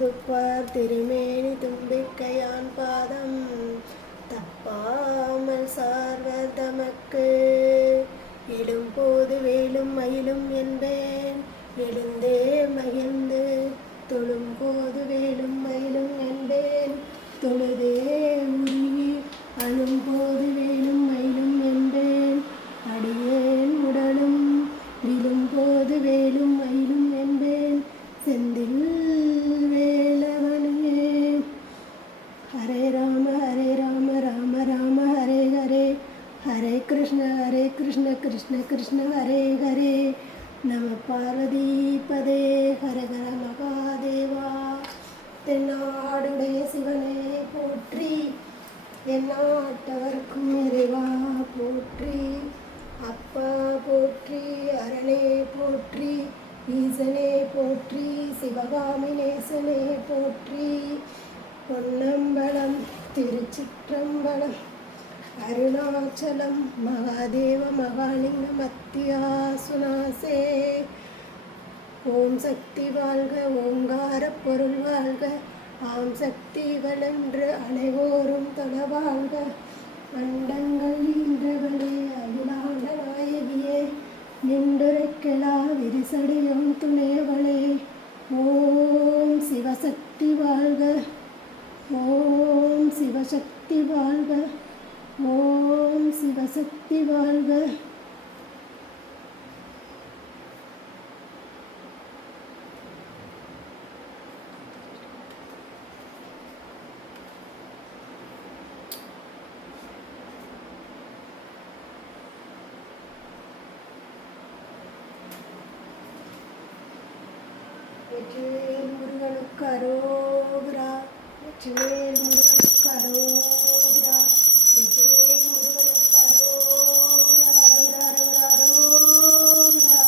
புதுப்பார் திருமேனி தும்பிக்கையான் பாதம் தப்பாமல் சார்வர் தமக்கு எழும்போது வேலும் மயிலும் என்பேன் எழுந்தே மகிழ்ந்து தொழும்போது வேலும் மயிலும் என்பேன் தொழுதே உருகி அழும்போது வேலும் மயிலும் என்பேன் அடியேன் உடலும் விழும்போது வேலும் மயிலும் என்பேன் செந்தில் வேலவனே. ஹரே ராம ராம ராம ஹரே ஹரே ஹரே கிருஷ்ண கிருஷ்ண கிருஷ்ண ஹரே ஹரே நம பார்வதி பதே ஹர ஹர மகாதேவா. தென்னாடுடைய சிவனே போற்றி எந்நாட்டவர்க்கும் இறைவா போற்றி அப்பா போற்றி அரணே போற்றி ஈசனே போற்றி சிவகாமி நேசனே போற்றி. பொன்னம்பலம் திருச்சிற்றம்பலம் அருணாச்சலம் மகாதேவ மகாலிங்க மத்தியா சுனாசே. ஓம் சக்தி வாழ்க ஓங்கார பொருள் வாழ்க ஆம் சக்தி வளன்று அனைவோரும் தொழ வாழ்க. அண்டங்கள் ஈன்றவளே அகிலாண்ட நாயகியே நின்றுரைக்கெழா விரிசடையும் துணையவளே. ஓம் சிவசக்தி வாழ்க ஓம் சிவசக்தி வாழ்க ஓம் சிவசக்தி வாழ்க. வெற்றிவேல் முருகனுக்கு அரோகரா வெற்றிவேல் முருகனுக்கு அரோகரா வெற்றிவேல் முருகனுக்கு அரோகரா அரோகரா அரோகரா அரோகரா.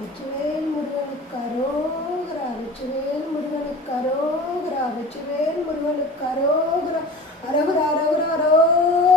வெற்றிவேல் முருகனுக்கு அரோகரா, வெற்றிவேல் முருகனுக்கு அரோகரா, வெற்றிவேல் முருகனுக்கு அரோகரா, அரோகரா அரோகரா அரோகரா.